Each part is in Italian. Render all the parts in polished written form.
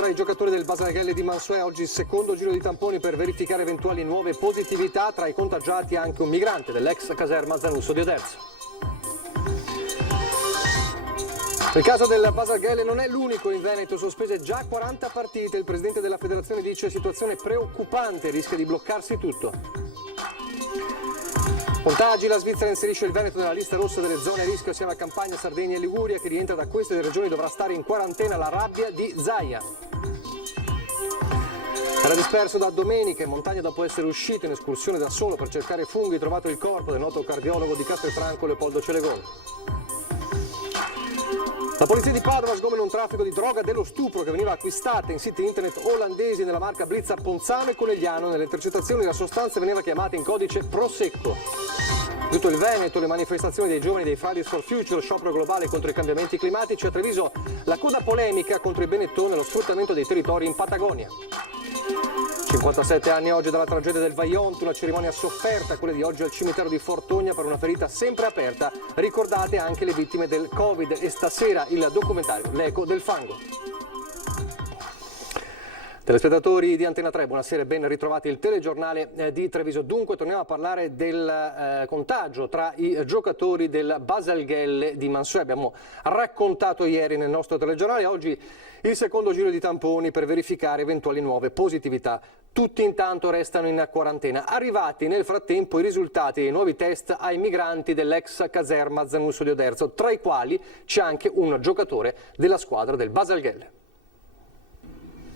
tra i giocatori del Basaghelle di Mansuè. Oggi il secondo giro di tamponi per verificare eventuali nuove positività. Tra i contagiati anche un migrante dell'ex caserma Zanusso di Oderzo. Il caso del Basaghelle non è l'unico in Veneto, sospese già 40 partite. Il presidente della federazione dice situazione preoccupante, rischia di bloccarsi tutto. Contagi, la Svizzera inserisce il Veneto nella lista rossa delle zone a rischio assieme a Campania, Sardegna e Liguria. Chi rientra da queste regioni dovrà stare in quarantena. La rabbia di Zaia. Era disperso da domenica in montagna dopo essere uscito in escursione da solo per cercare funghi, trovato il corpo del noto cardiologo di Castelfranco Leopoldo Celegoni. La polizia di Padova sgomena un traffico di droga dello stupro che veniva acquistata in siti internet olandesi nella marca Blizza Ponzano e Conegliano. Nelle intercettazioni la sostanza veniva chiamata in codice Prosecco. Tutto il Veneto, le manifestazioni dei giovani dei Fridays for Future, sciopero globale contro i cambiamenti climatici. A Treviso la coda polemica contro i Benetton e lo sfruttamento dei territori in Patagonia. 57 anni oggi dalla tragedia del Vajont, una cerimonia sofferta, quella di oggi al cimitero di Fortogna per una ferita sempre aperta. Ricordate anche le vittime del Covid e stasera il documentario L'eco del fango. Telespettatori di Antena 3, buonasera e ben ritrovati il telegiornale di Treviso. Dunque torniamo a parlare del contagio tra i giocatori del Basaghelle di Mansuè. Abbiamo raccontato ieri nel nostro telegiornale, oggi il secondo giro di tamponi per verificare eventuali nuove positività. Tutti intanto restano in quarantena. Arrivati nel frattempo i risultati dei nuovi test ai migranti dell'ex caserma Zanusso di Oderzo, tra i quali c'è anche un giocatore della squadra del Basaghelle.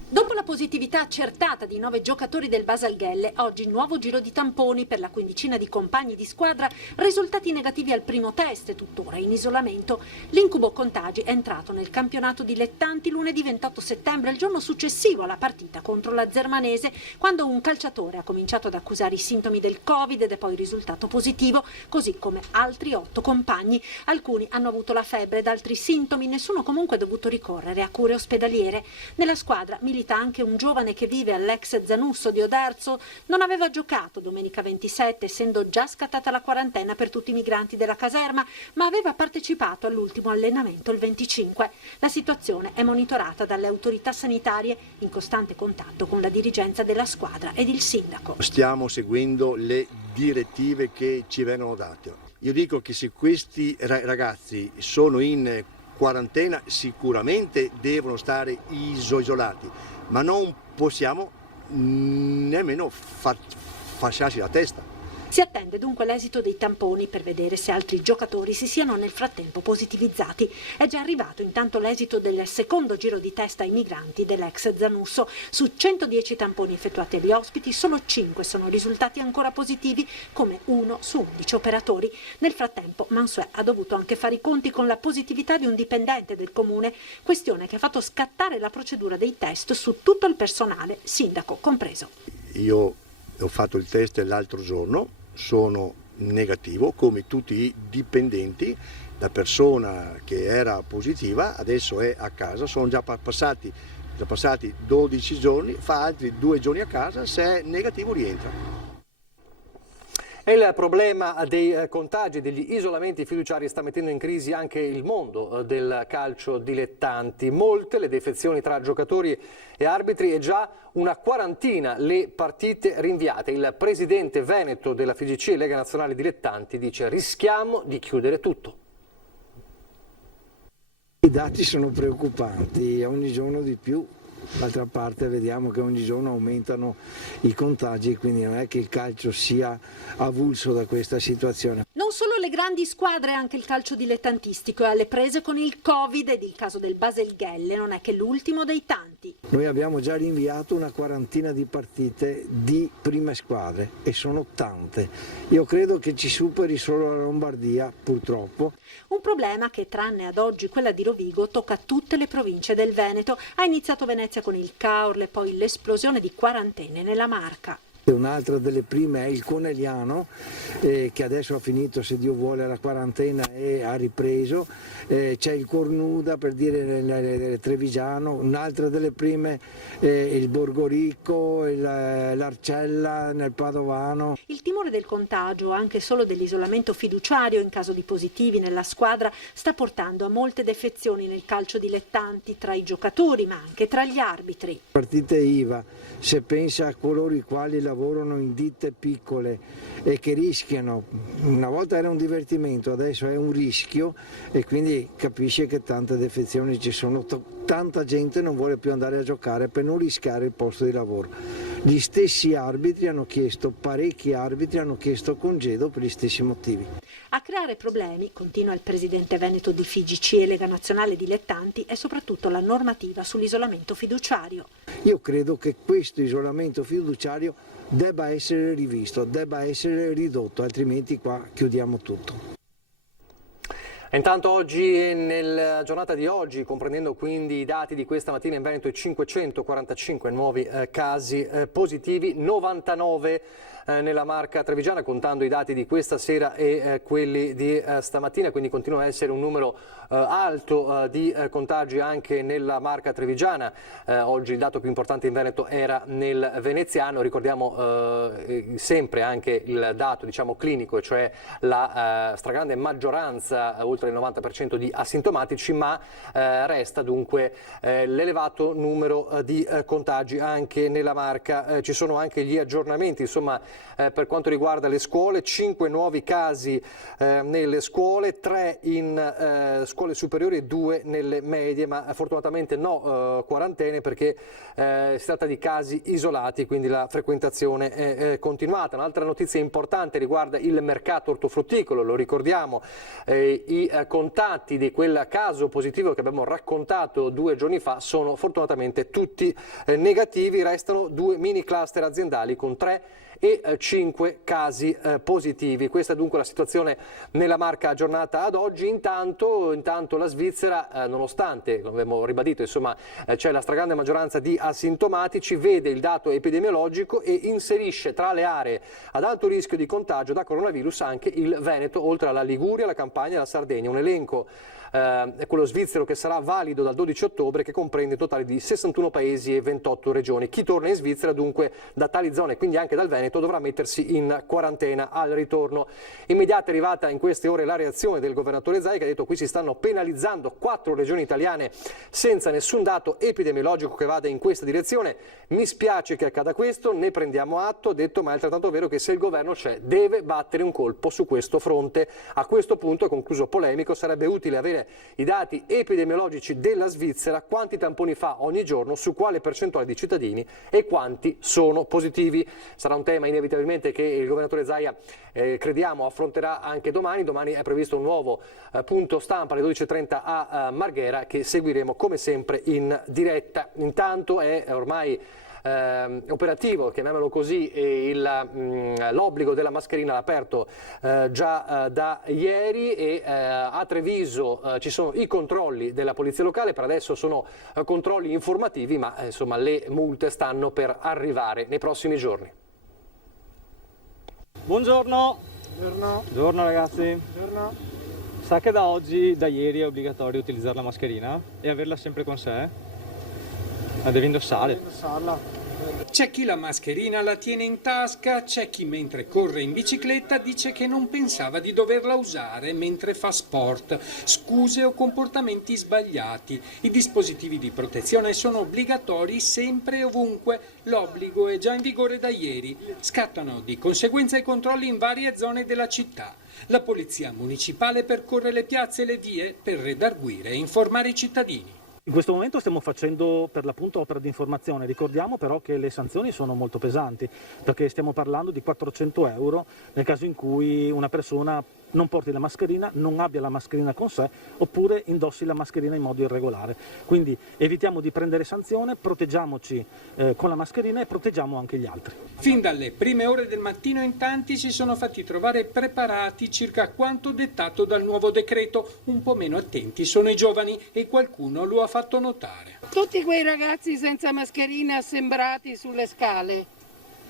Dopo la positività accertata di 9 giocatori del Basaghelle, oggi nuovo giro di tamponi per la quindicina di compagni di squadra, risultati negativi al primo test, tuttora in isolamento. L'incubo contagi è entrato nel campionato dilettanti lunedì 28 settembre, il giorno successivo alla partita contro la Zermanese, quando un calciatore ha cominciato ad accusare i sintomi del Covid ed è poi risultato positivo, così come altri 8 compagni. Alcuni hanno avuto la febbre ed altri sintomi, nessuno comunque ha dovuto ricorrere a cure ospedaliere. Nella squadra milita anche un giovane che vive all'ex Zanusso di Oderzo. Non aveva giocato domenica 27, essendo già scattata la quarantena per tutti i migranti della caserma, ma aveva partecipato all'ultimo allenamento il 25. La situazione è monitorata dalle autorità sanitarie, in costante contatto con la dirigenza della squadra ed il sindaco. Stiamo seguendo le direttive che ci vengono date. Io dico che se questi ragazzi sono in quarantena sicuramente devono stare isolati, ma non possiamo nemmeno fasciarci la testa. Si attende dunque l'esito dei tamponi per vedere se altri giocatori si siano nel frattempo positivizzati. È già arrivato intanto l'esito del secondo giro di test ai migranti dell'ex Zanusso. Su 110 tamponi effettuati agli ospiti, solo 5 sono risultati ancora positivi, come 1 su 11 operatori. Nel frattempo Mansuè ha dovuto anche fare i conti con la positività di un dipendente del comune, questione che ha fatto scattare la procedura dei test su tutto il personale, sindaco compreso. Io ho fatto il test l'altro giorno, sono negativo come tutti i dipendenti. La persona che era positiva adesso è a casa, sono già passati 12 giorni, fa altri 2 giorni a casa, se è negativo rientra. E il problema dei contagi e degli isolamenti fiduciari sta mettendo in crisi anche il mondo del calcio dilettanti. Molte le defezioni tra giocatori e arbitri e già una quarantina le partite rinviate. Il presidente veneto della FIGC e Lega Nazionale Dilettanti dice: rischiamo di chiudere tutto. I dati sono preoccupanti, ogni giorno di più. D'altra parte vediamo che ogni giorno aumentano i contagi, quindi non è che il calcio sia avulso da questa situazione. Non solo le grandi squadre, anche il calcio dilettantistico è alle prese con il Covid ed il caso del Basaghelle non è che l'ultimo dei tanti. Noi abbiamo già rinviato una quarantina di partite di prime squadre e sono tante. Io credo che ci superi solo la Lombardia, purtroppo. Un problema che, tranne ad oggi quella di Rovigo, tocca tutte le province del Veneto. Ha iniziato Venezia con il Caorle, poi l'esplosione di quarantene nella Marca. Un'altra delle prime è il Conegliano, che adesso ha finito, se Dio vuole, la quarantena e ha ripreso. C'è il Cornuda, per dire, nel Trevigiano. Un'altra delle prime il Borgorico, l'Arcella nel Padovano. Il timore del contagio, anche solo dell'isolamento fiduciario in caso di positivi nella squadra, sta portando a molte defezioni nel calcio dilettanti tra i giocatori, ma anche tra gli arbitri. Partite IVA, se pensa a coloro i quali lavorano in ditte piccole e che rischiano, una volta era un divertimento, adesso è un rischio, e quindi capisce che tante defezioni ci sono, tanta gente non vuole più andare a giocare per non rischiare il posto di lavoro. Gli stessi arbitri hanno chiesto, parecchi arbitri hanno chiesto congedo per gli stessi motivi. A creare problemi, continua il presidente veneto di FIGC e Lega Nazionale Dilettanti, è soprattutto la normativa sull'isolamento fiduciario. Io credo che questo isolamento fiduciario debba essere rivisto, debba essere ridotto, altrimenti qua chiudiamo tutto. Intanto oggi, nella giornata di oggi, comprendendo quindi i dati di questa mattina in Veneto, 545 nuovi casi positivi, 99 nella Marca Trevigiana, contando i dati di questa sera e quelli di stamattina, quindi continua a essere un numero alto di contagi anche nella Marca Trevigiana. Oggi il dato più importante in Veneto era nel veneziano, ricordiamo sempre anche il dato, diciamo, clinico, cioè la stragrande maggioranza, oltre il 90% di asintomatici, ma resta dunque l'elevato numero di contagi anche nella Marca. Ci sono anche gli aggiornamenti, insomma, per quanto riguarda le scuole: 5 nuovi casi nelle scuole, 3 in scuole superiori e 2 nelle medie, ma fortunatamente no quarantene, perché si tratta di casi isolati, quindi la frequentazione è continuata. Un'altra notizia importante riguarda il mercato ortofrutticolo, lo ricordiamo, i contatti di quel caso positivo che abbiamo raccontato 2 giorni fa sono fortunatamente tutti negativi. Restano 2 mini cluster aziendali con 3 e 5 casi positivi. Questa è dunque la situazione nella Marca aggiornata ad oggi. Intanto la Svizzera, nonostante, come abbiamo ribadito, insomma, c'è la stragrande maggioranza di asintomatici, vede il dato epidemiologico e inserisce tra le aree ad alto rischio di contagio da coronavirus anche il Veneto, oltre alla Liguria, la Campania e la Sardegna. Un elenco, quello svizzero, che sarà valido dal 12 ottobre, che comprende un totale di 61 paesi e 28 regioni. Chi torna in Svizzera dunque da tali zone, quindi anche dal Veneto, dovrà mettersi in quarantena al ritorno. Immediata è arrivata in queste ore la reazione del governatore Zaia, che ha detto: qui si stanno penalizzando 4 regioni italiane senza nessun dato epidemiologico che vada in questa direzione. Mi spiace che accada questo, ne prendiamo atto, ha detto, ma è altrettanto vero che se il governo c'è deve battere un colpo su questo fronte. A questo punto, ha concluso polemico, sarebbe utile avere i dati epidemiologici della Svizzera: quanti tamponi fa ogni giorno, su quale percentuale di cittadini e quanti sono positivi. Sarà un tema inevitabilmente che il governatore Zaia crediamo affronterà anche domani. Domani è previsto un nuovo punto stampa alle 12.30 a Marghera, che seguiremo come sempre in diretta. Intanto è ormai operativo, chiamiamolo così, l'obbligo della mascherina all'aperto già da ieri, e a Treviso ci sono i controlli della polizia locale. Per adesso sono controlli informativi, ma insomma le multe stanno per arrivare nei prossimi giorni. Buongiorno. Buongiorno ragazzi. Buongiorno. Sa che da ieri è obbligatorio utilizzare la mascherina e averla sempre con sé? La devi indossare. C'è chi la mascherina la tiene in tasca, c'è chi mentre corre in bicicletta dice che non pensava di doverla usare mentre fa sport. Scuse o comportamenti sbagliati. I dispositivi di protezione sono obbligatori sempre e ovunque. L'obbligo è già in vigore da ieri. Scattano di conseguenza i controlli in varie zone della città. La polizia municipale percorre le piazze e le vie per redarguire e informare i cittadini. In questo momento stiamo facendo per l'appunto opera di informazione. Ricordiamo però che le sanzioni sono molto pesanti, perché stiamo parlando di 400 euro nel caso in cui una persona non porti la mascherina, non abbia la mascherina con sé, oppure indossi la mascherina in modo irregolare. Quindi evitiamo di prendere sanzione, proteggiamoci con la mascherina e proteggiamo anche gli altri. Fin dalle prime ore del mattino in tanti si sono fatti trovare preparati circa quanto dettato dal nuovo decreto. Un po' meno attenti sono i giovani e qualcuno lo ha fatto notare. Tutti quei ragazzi senza mascherina assembrati sulle scale.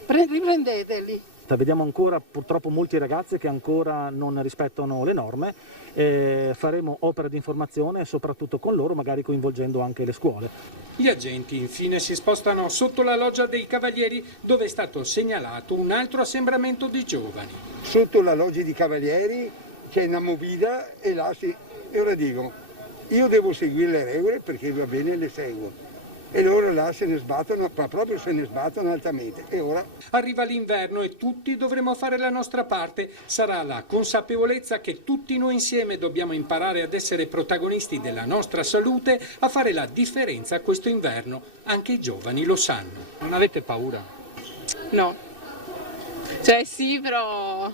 riprendeteli. Vediamo ancora purtroppo molti ragazzi che ancora non rispettano le norme, faremo opere di informazione soprattutto con loro, magari coinvolgendo anche le scuole. Gli agenti infine si spostano sotto la loggia dei Cavalieri, dove è stato segnalato un altro assembramento di giovani. Sotto la loggia di Cavalieri c'è una movida e là e ora dico, io devo seguire le regole perché va bene, le seguo. E loro là se ne sbattono, proprio se ne sbattono altamente. E ora? Arriva l'inverno e tutti dovremo fare la nostra parte. Sarà la consapevolezza che tutti noi insieme dobbiamo imparare ad essere protagonisti della nostra salute, a fare la differenza questo inverno. Anche i giovani lo sanno. Non avete paura? No. Cioè sì, però...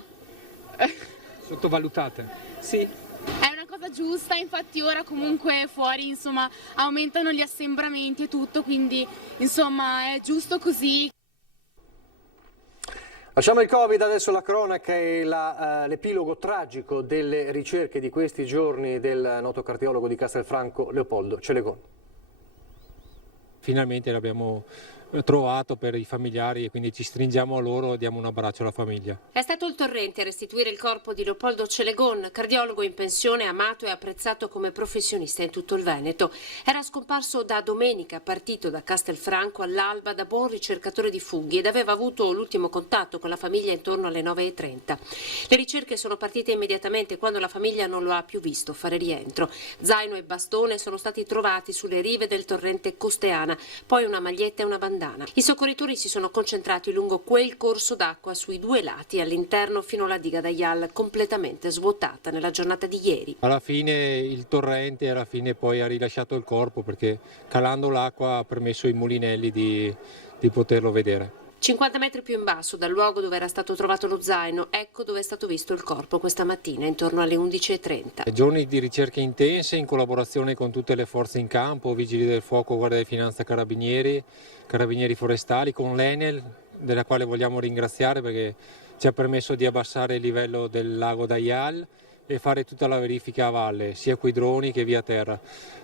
Sottovalutate? Sì. È una cosa giusta, infatti ora comunque fuori insomma aumentano gli assembramenti e tutto, quindi insomma è giusto così. Lasciamo il Covid, adesso la cronaca e l'epilogo tragico delle ricerche di questi giorni del noto cardiologo di Castelfranco Leopoldo Celegon. Finalmente l'abbiamo trovato per i familiari e quindi ci stringiamo a loro e diamo un abbraccio alla famiglia. È stato il torrente a restituire il corpo di Leopoldo Celegon, cardiologo in pensione, amato e apprezzato come professionista in tutto il Veneto. Era scomparso da domenica, partito da Castelfranco all'alba da buon ricercatore di funghi ed aveva avuto l'ultimo contatto con la famiglia intorno alle 9:30. Le ricerche sono partite immediatamente quando la famiglia non lo ha più visto fare rientro. Zaino e bastone sono stati trovati sulle rive del torrente Costeana, poi una maglietta e una bandana. I soccorritori si sono concentrati lungo quel corso d'acqua sui due lati, all'interno fino alla diga d'Aial, completamente svuotata nella giornata di ieri. Alla fine il torrente poi ha rilasciato il corpo perché calando l'acqua ha permesso ai mulinelli di poterlo vedere. 50 metri più in basso dal luogo dove era stato trovato lo zaino, ecco dove è stato visto il corpo questa mattina intorno alle 11:30. Giorni di ricerche intense in collaborazione con tutte le forze in campo, Vigili del Fuoco, Guardia di Finanza, Carabinieri Forestali, con l'Enel, della quale vogliamo ringraziare perché ci ha permesso di abbassare il livello del lago d'Aial e fare tutta la verifica a valle, sia coi droni che via terra.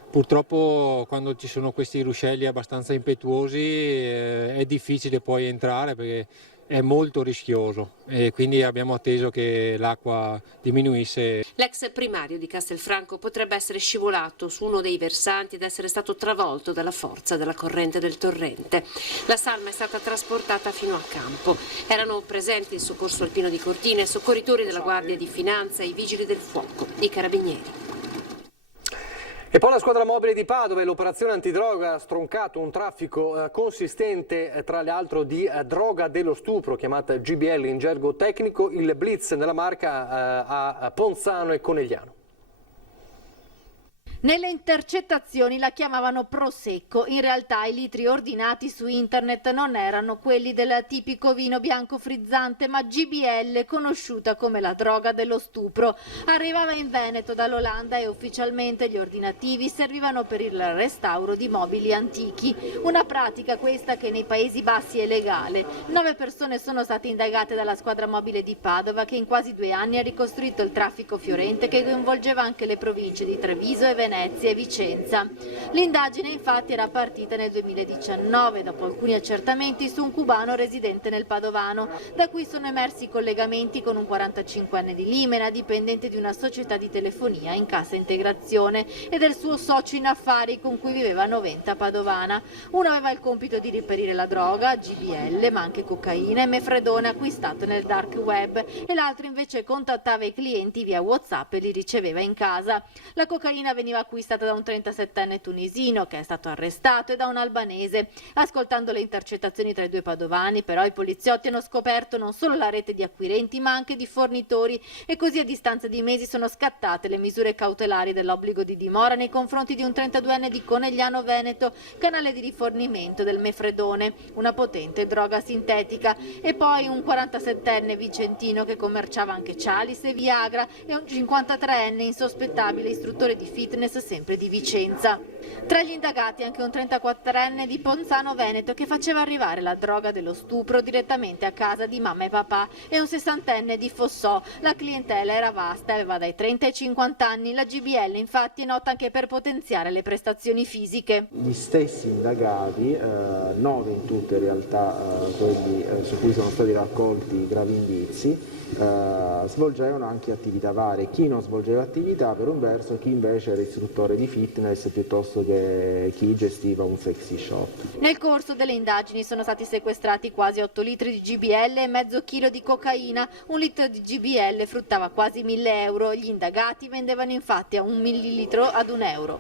Purtroppo quando ci sono questi ruscelli abbastanza impetuosi è difficile poi entrare perché è molto rischioso e quindi abbiamo atteso che l'acqua diminuisse. L'ex primario di Castelfranco potrebbe essere scivolato su uno dei versanti ed essere stato travolto dalla forza della corrente del torrente. La salma è stata trasportata fino a campo. Erano presenti il soccorso alpino di Cortina, soccorritori della Guardia di Finanza, i vigili del fuoco, i carabinieri. E poi la squadra mobile di Padova e l'operazione antidroga ha stroncato un traffico consistente tra l'altro di droga dello stupro, chiamata GBL in gergo tecnico, il blitz nella Marca a Ponzano e Conegliano. Nelle intercettazioni la chiamavano Prosecco, in realtà i litri ordinati su internet non erano quelli del tipico vino bianco frizzante, ma GBL, conosciuta come la droga dello stupro. Arrivava in Veneto dall'Olanda e ufficialmente gli ordinativi servivano per il restauro di mobili antichi. Una pratica questa che nei Paesi Bassi è legale. 9 persone sono state indagate dalla squadra mobile di Padova che in quasi 2 anni ha ricostruito il traffico fiorente che coinvolgeva anche le province di Treviso e Venezia e Vicenza. L'indagine infatti era partita nel 2019 dopo alcuni accertamenti su un cubano residente nel Padovano, da cui sono emersi collegamenti con un 45enne di Limena, dipendente di una società di telefonia in cassa integrazione, e del suo socio in affari con cui viveva a Noventa Padovana. Uno aveva il compito di reperire la droga, GBL, ma anche cocaina e mefredone acquistato nel dark web, e l'altro invece contattava i clienti via WhatsApp e li riceveva in casa. La cocaina veniva acquistata da un 37enne tunisino che è stato arrestato e da un albanese. Ascoltando le intercettazioni tra i due padovani, però, i poliziotti hanno scoperto non solo la rete di acquirenti ma anche di fornitori, e così a distanza di mesi sono scattate le misure cautelari dell'obbligo di dimora nei confronti di un 32enne di Conegliano Veneto, canale di rifornimento del mefredone, una potente droga sintetica, e poi un 47enne vicentino che commerciava anche Cialis e Viagra, e un 53enne insospettabile istruttore di fitness fitness sempre di Vicenza. Tra gli indagati anche un 34enne di Ponzano Veneto che faceva arrivare la droga dello stupro direttamente a casa di mamma e papà e un 60enne di Fossò. La clientela era vasta, aveva dai 30 ai 50 anni. La GBL infatti è nota anche per potenziare le prestazioni fisiche. Gli stessi indagati, 9 in tutto in realtà, quelli su cui sono stati raccolti gravi indizi, svolgevano anche attività varie. Chi non svolgeva attività per un verso, chi invece era istruttore di fitness piuttosto che chi gestiva un sexy shop. Nel corso delle indagini sono stati sequestrati quasi 8 litri di GBL e mezzo chilo di cocaina. Un litro di GBL fruttava quasi 1.000 euro. Gli indagati vendevano infatti a 1 millilitro ad €1.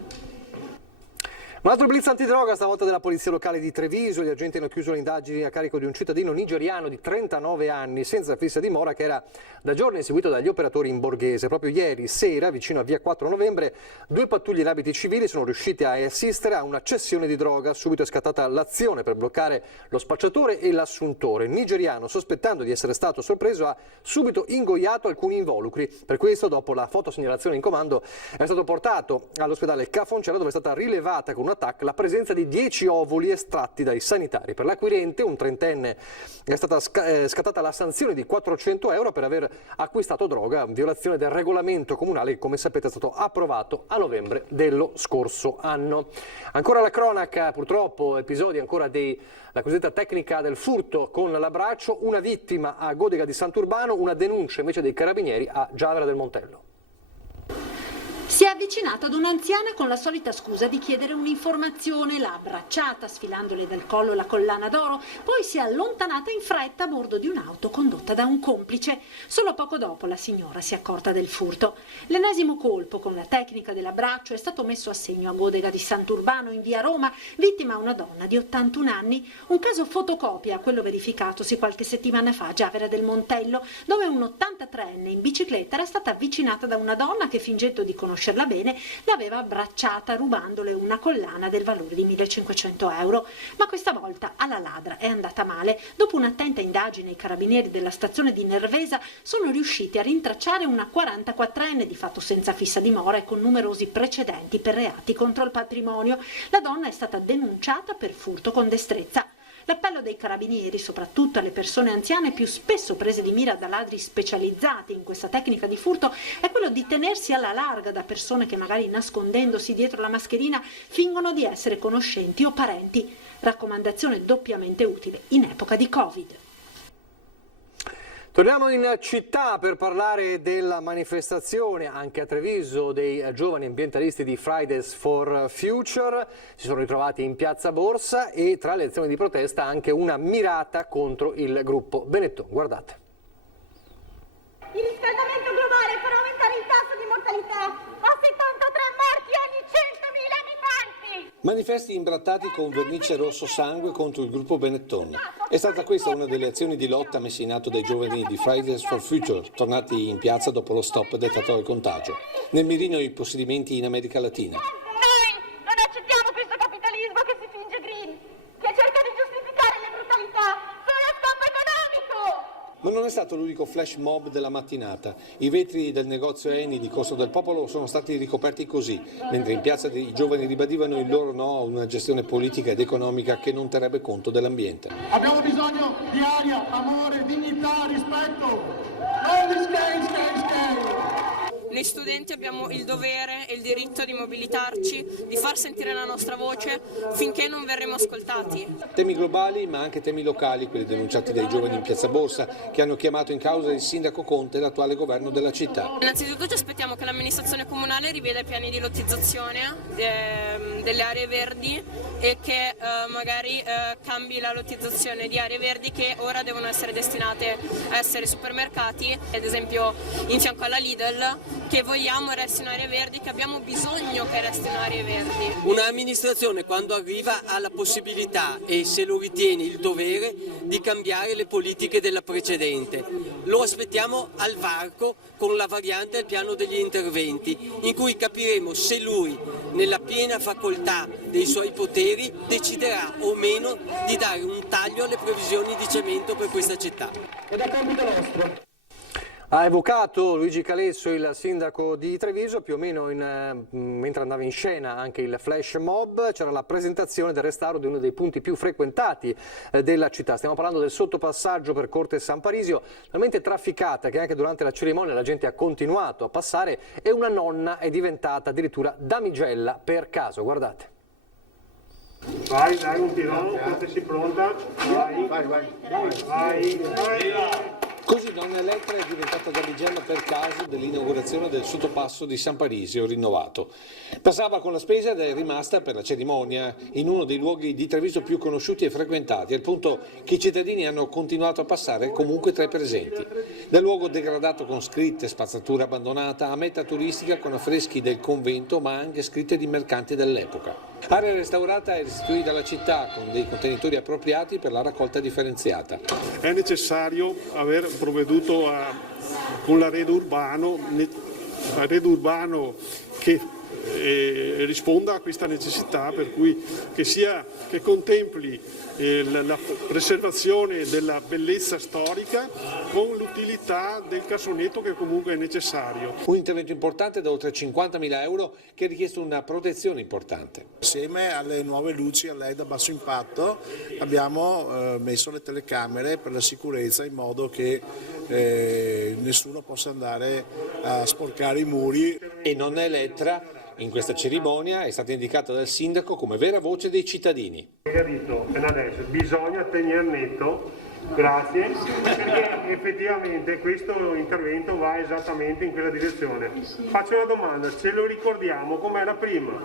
Un altro blitz antidroga, stavolta della polizia locale di Treviso. Gli agenti hanno chiuso le indagini a carico di un cittadino nigeriano di 39 anni senza fissa dimora che era da giorni inseguito dagli operatori in Borghese. Proprio ieri sera, vicino a via 4 novembre, 2 pattuglie in abiti civili sono riusciti a assistere a una cessione di droga. Subito è scattata l'azione per bloccare lo spacciatore e l'assuntore. Il nigeriano, sospettando di essere stato sorpreso, ha subito ingoiato alcuni involucri. Per questo, dopo la fotosegnalazione in comando, è stato portato all'ospedale Cafoncella, dove è stata rilevata con una TAC la presenza di 10 ovuli estratti dai sanitari. Per l'acquirente, un trentenne, è stata scattata la sanzione di 400 euro per aver acquistato droga, in violazione del regolamento comunale che, come sapete, è stato approvato a novembre dello scorso anno. Ancora la cronaca, purtroppo episodi ancora la cosiddetta tecnica del furto con l'abbraccio, una vittima a Godega di Sant'Urbano, una denuncia invece dei carabinieri a Giavera del Montello. Si è avvicinata ad un'anziana con la solita scusa di chiedere un'informazione, l'ha abbracciata sfilandole dal collo la collana d'oro, poi si è allontanata in fretta a bordo di un'auto condotta da un complice. Solo poco dopo la signora si è accorta del furto. L'ennesimo colpo con la tecnica dell'abbraccio è stato messo a segno a Godega di Sant'Urbano in via Roma, vittima una donna di 81 anni. Un caso fotocopia a quello verificatosi qualche settimana fa a Giavera del Montello, dove un 83enne in bicicletta era stata avvicinata da una donna che, fingendo di conoscerla bene, l'aveva abbracciata rubandole una collana del valore di 1.500 euro. Ma questa volta alla ladra è andata male. Dopo un'attenta indagine, i carabinieri della stazione di Nervesa sono riusciti a rintracciare una 44enne di fatto senza fissa dimora e con numerosi precedenti per reati contro il patrimonio. La donna è stata denunciata per furto con destrezza. L'appello dei carabinieri, soprattutto alle persone anziane più spesso prese di mira da ladri specializzati in questa tecnica di furto, è quello di tenersi alla larga da persone che magari, nascondendosi dietro la mascherina, fingono di essere conoscenti o parenti. Raccomandazione doppiamente utile in epoca di Covid. Torniamo in città per parlare della manifestazione, anche a Treviso, dei giovani ambientalisti di Fridays for Future. Si sono ritrovati in piazza Borsa e tra le azioni di protesta anche una mirata contro il gruppo Benetton. Guardate. Il riscaldamento globale farà aumentare il tasso di mortalità a 73 morti ogni 100.000 abitanti. Manifesti imbrattati con vernice rosso sangue contro il gruppo Benetton. È stata questa una delle azioni di lotta messe in atto dai giovani di Fridays for Future, tornati in piazza dopo lo stop dettato dal contagio. Nel mirino i possedimenti in America Latina. Noi non accettiamo questo capitalismo che si finge green, che cerca di giustificare le brutalità solo a scopo economico. Ma non è stato l'unico flash mob della mattinata. I vetri del negozio Eni di Corso del Popolo sono stati ricoperti così, mentre in piazza i giovani ribadivano il loro no a una gestione politica ed economica che non terrebbe conto dell'ambiente. Abbiamo bisogno di aria, amore, dignità, rispetto, non di skate. Noi studenti abbiamo il dovere e il diritto di mobilitarci, di far sentire la nostra voce finché non verremo ascoltati. Temi globali ma anche temi locali, quelli denunciati dai giovani in piazza Borsa, che hanno chiamato in causa il sindaco Conte e l'attuale governo della città. Innanzitutto ci aspettiamo che l'amministrazione comunale riveda i piani di lottizzazione delle aree verdi e che magari cambi la lottizzazione di aree verdi che ora devono essere destinate a essere supermercati, ad esempio in fianco alla Lidl, che vogliamo restino aree verdi, che abbiamo bisogno che restino aree verdi. Un'amministrazione, quando arriva, ha la possibilità e, se lo ritiene, il dovere di cambiare le politiche della precedente. Lo aspettiamo al varco con la variante al piano degli interventi, in cui capiremo se lui, nella piena facoltà dei suoi poteri, deciderà o meno di dare un taglio alle previsioni di cemento per questa città. Ed è compito nostro. Ha evocato Luigi Calesso, il sindaco di Treviso, più o meno mentre andava in scena anche il flash mob, c'era la presentazione del restauro di uno dei punti più frequentati della città. Stiamo parlando del sottopassaggio per Corte San Parisio, talmente trafficata che anche durante la cerimonia la gente ha continuato a passare e una nonna è diventata addirittura damigella per caso. Guardate. Vai, dai un tirone, quando sei pronta. Vai. Così Nonna Elettra è diventata damigella per caso dell'inaugurazione del sottopasso di San Parisio rinnovato. Passava con la spesa ed è rimasta per la cerimonia in uno dei luoghi di Treviso più conosciuti e frequentati, al punto che i cittadini hanno continuato a passare comunque tra i presenti. Dal luogo degradato con scritte, spazzatura abbandonata, a meta turistica con affreschi del convento ma anche scritte di mercanti dell'epoca. Area restaurata e restituita alla città con dei contenitori appropriati per la raccolta differenziata. È necessario aver provveduto con l'arredo urbano che risponda a questa necessità, per cui che contempli la preservazione della bellezza storica con l'utilità del cassonetto che comunque è necessario. Un intervento importante da oltre 50.000 euro che ha richiesto una protezione importante. Assieme alle nuove luci a LED a basso impatto abbiamo messo le telecamere per la sicurezza in modo che nessuno possa andare a sporcare i muri. E Nonna Elettra in questa cerimonia è stata indicata dal sindaco come vera voce dei cittadini. Chiarito per adesso, bisogna tenere netto, grazie, perché effettivamente questo intervento va esattamente in quella direzione. Faccio una domanda, ce lo ricordiamo come era prima?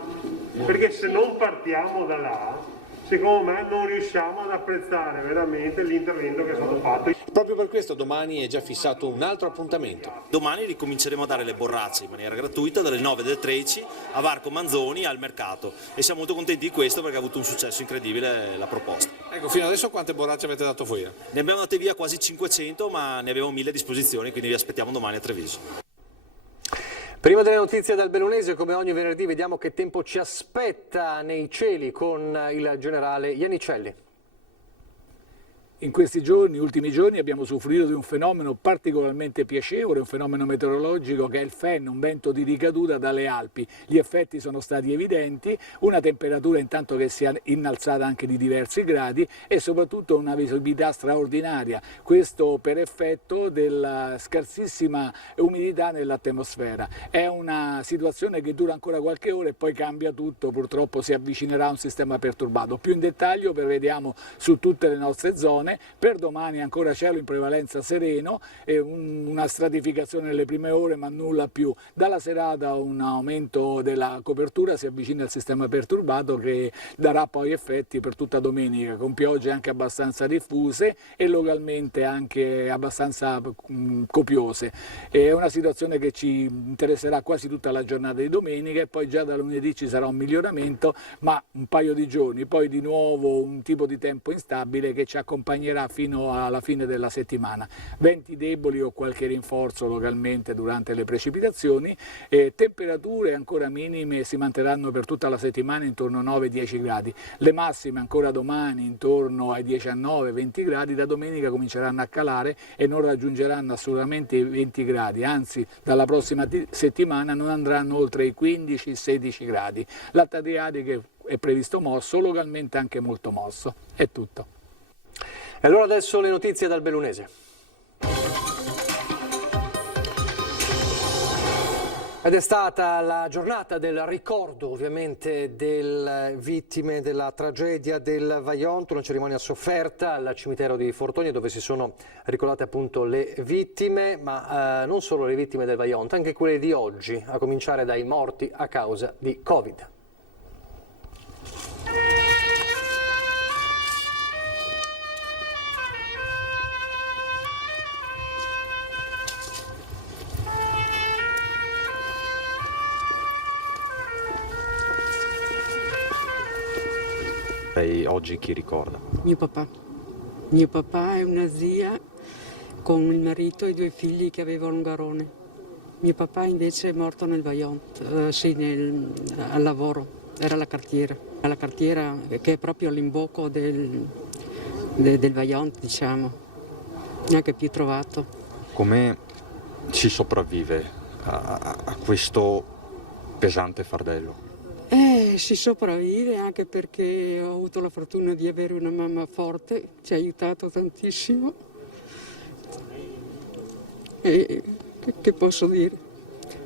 Perché se non partiamo da là, secondo me non riusciamo ad apprezzare veramente l'intervento che è stato fatto. Proprio per questo domani è già fissato un altro appuntamento. Domani ricominceremo a dare le borracce in maniera gratuita dalle 9 del 13 a Varco Manzoni al mercato e siamo molto contenti di questo perché ha avuto un successo incredibile la proposta. Ecco, fino adesso quante borracce avete dato fuori? Ne abbiamo date via quasi 500 ma ne abbiamo 1000 a disposizione, quindi vi aspettiamo domani a Treviso. Prima delle notizie dal Bellunese, come ogni venerdì, vediamo che tempo ci aspetta nei cieli con il generale Iannicelli. In questi giorni, ultimi giorni, abbiamo usufruito di un fenomeno particolarmente piacevole, un fenomeno meteorologico che è il FEN, un vento di ricaduta dalle Alpi. Gli effetti sono stati evidenti, una temperatura intanto che si è innalzata anche di diversi gradi e soprattutto una visibilità straordinaria. Questo per effetto della scarsissima umidità nell'atmosfera. È una situazione che dura ancora qualche ora e poi cambia tutto, purtroppo si avvicinerà a un sistema perturbato. Più in dettaglio prevediamo su tutte le nostre zone. Per domani ancora cielo in prevalenza sereno e una stratificazione nelle prime ore ma nulla più. Dalla serata un aumento della copertura, si avvicina al sistema perturbato che darà poi effetti per tutta domenica con piogge anche abbastanza diffuse e localmente anche abbastanza copiose. È una situazione che ci interesserà quasi tutta la giornata di domenica e poi già da lunedì ci sarà un miglioramento, ma un paio di giorni, poi di nuovo un tipo di tempo instabile che ci accompagnerà fino alla fine della settimana. Venti deboli o qualche rinforzo localmente durante le precipitazioni, temperature ancora minime si manterranno per tutta la settimana intorno a 9-10 gradi. Le massime ancora domani intorno ai 19-20 gradi, da domenica cominceranno a calare e non raggiungeranno assolutamente i 20 gradi, anzi dalla prossima settimana non andranno oltre i 15-16 gradi. L'Alta Adriatica è previsto mosso, localmente anche molto mosso. È tutto. E allora adesso le notizie dal Bellunese. Ed è stata la giornata del ricordo ovviamente delle vittime della tragedia del Vajont, una cerimonia sofferta al cimitero di Fortogne dove si sono ricordate appunto le vittime, ma non solo le vittime del Vajont, anche quelle di oggi, a cominciare dai morti a causa di Covid. Lei oggi chi ricorda? Mio papà. Mio papà è una zia con il marito e 2 figli che avevano un garone. Mio papà invece è morto nel Vajont, al lavoro, era la cartiera. La cartiera che è proprio all'imbocco del Vajont, diciamo, neanche più trovato. Come si sopravvive a questo pesante fardello? Si sopravvive anche perché ho avuto la fortuna di avere una mamma forte, ci ha aiutato tantissimo. E che posso dire?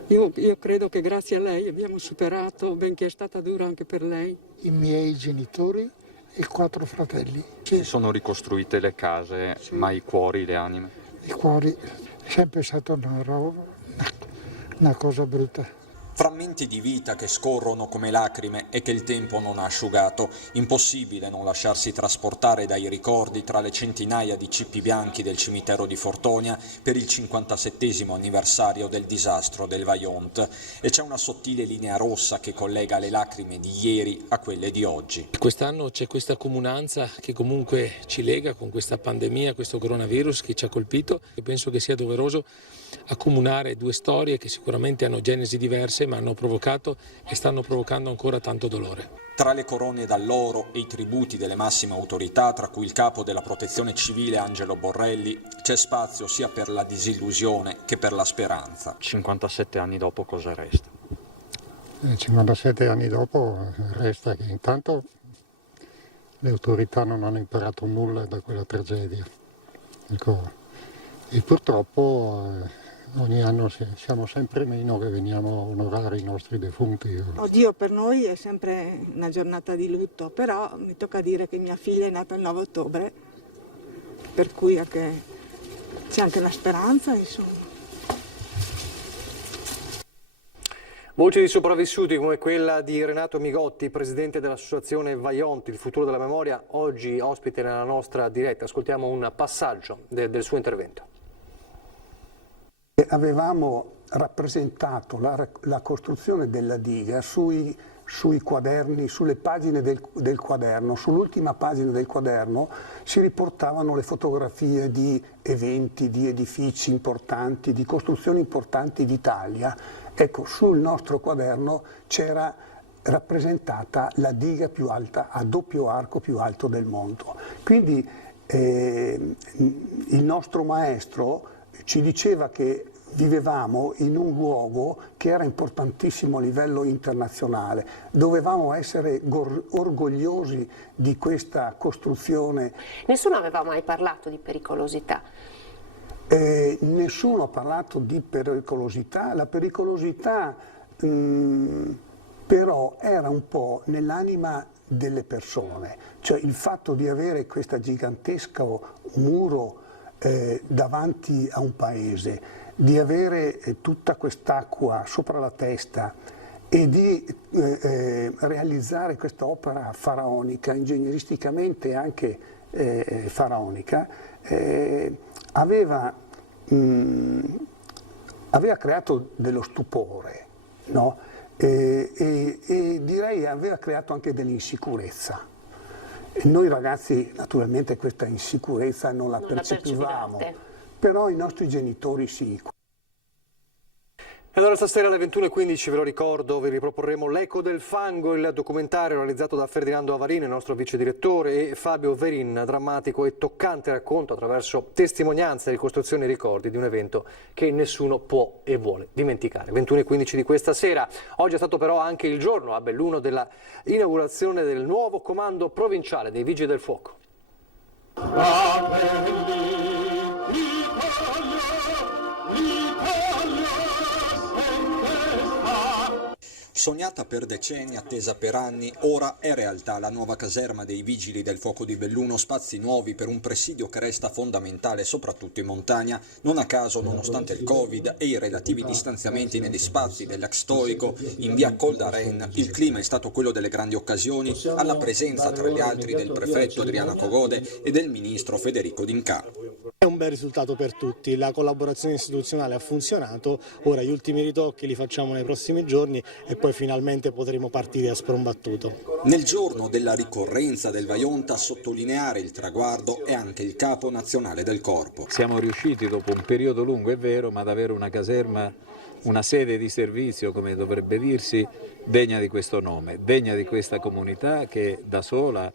Io credo che grazie a lei abbiamo superato, benché è stata dura anche per lei. I miei genitori e 4 fratelli. Si sono ricostruite le case, sì. Ma i cuori, le anime? I cuori, è sempre stata una cosa brutta. Frammenti di vita che scorrono come lacrime e che il tempo non ha asciugato. Impossibile non lasciarsi trasportare dai ricordi tra le centinaia di cippi bianchi del cimitero di Fortonia per il 57° anniversario del disastro del Vajont. E c'è una sottile linea rossa che collega le lacrime di ieri a quelle di oggi. Quest'anno c'è questa comunanza che comunque ci lega con questa pandemia, questo coronavirus che ci ha colpito, e penso che sia doveroso accomunare 2 storie che sicuramente hanno genesi diverse ma hanno provocato e stanno provocando ancora tanto dolore. Tra le corone d'alloro e i tributi delle massime autorità, tra cui il capo della protezione civile Angelo Borrelli, c'è spazio sia per la disillusione che per la speranza. 57 anni dopo cosa resta? 57 anni dopo resta che intanto le autorità non hanno imparato nulla da quella tragedia. Ecco. E purtroppo ogni anno siamo sempre meno che veniamo a onorare i nostri defunti. Oddio, per noi è sempre una giornata di lutto, però mi tocca dire che mia figlia è nata il 9 ottobre, per cui c'è anche la speranza, insomma. Voci di sopravvissuti come quella di Renato Migotti, presidente dell'associazione Vajont, il futuro della memoria, oggi ospite nella nostra diretta. Ascoltiamo un passaggio del suo intervento. Avevamo rappresentato la costruzione della diga sui quaderni, sulle pagine del quaderno. Sull'ultima pagina del quaderno si riportavano le fotografie di eventi, di edifici importanti, di costruzioni importanti d'Italia. Ecco, sul nostro quaderno c'era rappresentata la diga più alta, a doppio arco più alto del mondo. Quindi il nostro maestro ci diceva che vivevamo in un luogo che era importantissimo a livello internazionale. Dovevamo essere orgogliosi di questa costruzione. Nessuno aveva mai parlato di pericolosità. Nessuno ha parlato di pericolosità. La pericolosità però era un po' nell'anima delle persone, cioè il fatto di avere questo gigantesco muro davanti a un paese, di avere tutta quest'acqua sopra la testa e di realizzare questa opera faraonica, ingegneristicamente anche faraonica, aveva creato dello stupore, no? E direi aveva creato anche dell'insicurezza. Noi ragazzi naturalmente questa insicurezza non la percepivamo, però i nostri genitori sì. E allora stasera alle 21:15, ve lo ricordo, vi riproporremo L'Eco del Fango, il documentario realizzato da Ferdinando Avarini, il nostro vice direttore, e Fabio Verin, drammatico e toccante racconto attraverso testimonianze, ricostruzioni e ricordi di un evento che nessuno può e vuole dimenticare. 21:15 di questa sera. Oggi è stato però anche il giorno a Belluno della inaugurazione del nuovo comando provinciale dei Vigili del Fuoco. Sognata per decenni, attesa per anni, ora è realtà la nuova caserma dei Vigili del Fuoco di Belluno, spazi nuovi per un presidio che resta fondamentale soprattutto in montagna. Non a caso, nonostante il Covid e i relativi distanziamenti negli spazi dell'ex storico, in via Col d'Aren il clima è stato quello delle grandi occasioni, alla presenza tra gli altri del prefetto Adriano Cogode e del ministro Federico D'Inca. È un bel risultato per tutti, la collaborazione istituzionale ha funzionato, ora gli ultimi ritocchi li facciamo nei prossimi giorni e poi finalmente potremo partire a sprombattuto. Nel giorno della ricorrenza del Vajont a sottolineare il traguardo è anche il capo nazionale del corpo. Siamo riusciti dopo un periodo lungo, è vero, ma ad avere una caserma, una sede di servizio, come dovrebbe dirsi, degna di questo nome, degna di questa comunità che da sola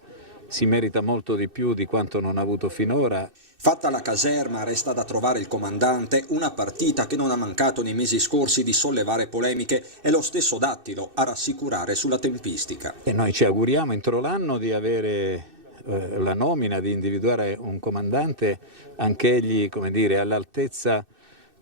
si merita molto di più di quanto non ha avuto finora. Fatta la caserma, resta da trovare il comandante, una partita che non ha mancato nei mesi scorsi di sollevare polemiche, e lo stesso Dattilo a rassicurare sulla tempistica. E noi ci auguriamo entro l'anno di avere la nomina, di individuare un comandante anch'egli, come dire, all'altezza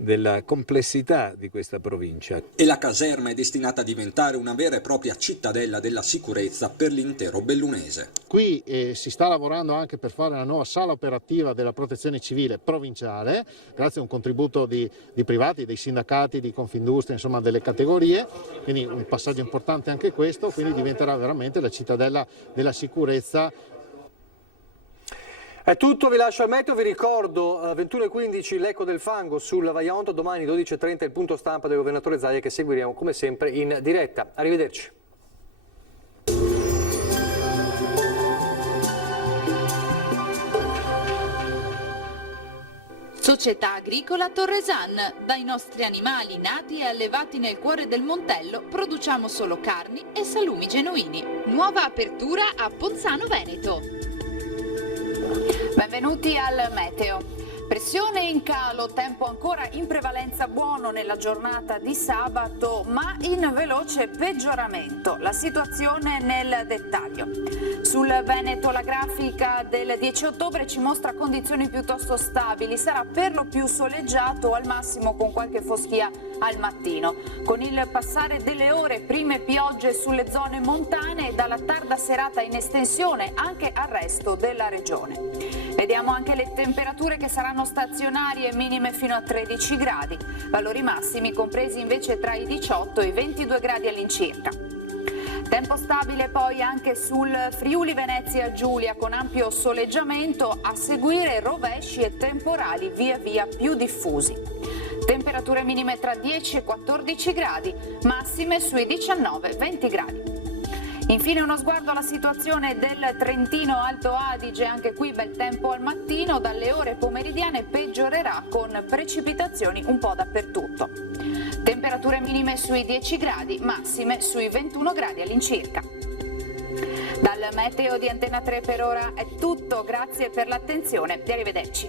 della complessità di questa provincia. E la caserma è destinata a diventare una vera e propria cittadella della sicurezza per l'intero bellunese. Qui si sta lavorando anche per fare la nuova sala operativa della protezione civile provinciale, grazie a un contributo di privati, dei sindacati, di Confindustria, insomma delle categorie, quindi un passaggio importante anche questo, quindi diventerà veramente la cittadella della sicurezza. È tutto, vi lascio al meteo, vi ricordo 21:15 l'eco del fango sul Vajont, domani 12:30 il punto stampa del governatore Zaia che seguiremo come sempre in diretta. Arrivederci. Società Agricola Torresan. Dai nostri animali nati e allevati nel cuore del Montello produciamo solo carni e salumi genuini. Nuova apertura a Ponzano Veneto. Benvenuti al meteo. Pressione in calo, tempo ancora in prevalenza buono nella giornata di sabato, ma in veloce peggioramento. La situazione nel dettaglio. Sul Veneto la grafica del 10 ottobre ci mostra condizioni piuttosto stabili, sarà per lo più soleggiato, al massimo con qualche foschia al mattino. Con il passare delle ore, prime piogge sulle zone montane e dalla tarda serata in estensione anche al resto della regione. Vediamo anche le temperature che saranno stazionarie, minime fino a 13 gradi, valori massimi compresi invece tra i 18 e i 22 gradi all'incirca. Tempo stabile poi anche sul Friuli Venezia Giulia con ampio soleggiamento, a seguire rovesci e temporali via via più diffusi. Temperature minime tra 10 e 14 gradi, massime sui 19-20 gradi. Infine uno sguardo alla situazione del Trentino Alto Adige, anche qui bel tempo al mattino, dalle ore pomeridiane peggiorerà con precipitazioni un po' dappertutto. Temperature minime sui 10 gradi, massime sui 21 gradi all'incirca. Dal meteo di Antena 3 per ora è tutto, grazie per l'attenzione e arrivederci.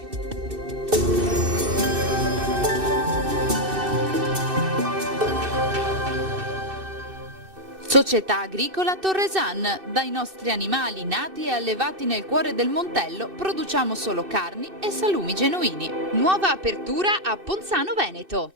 Società Agricola Torresan. Dai nostri animali nati e allevati nel cuore del Montello produciamo solo carni e salumi genuini. Nuova apertura a Ponzano Veneto.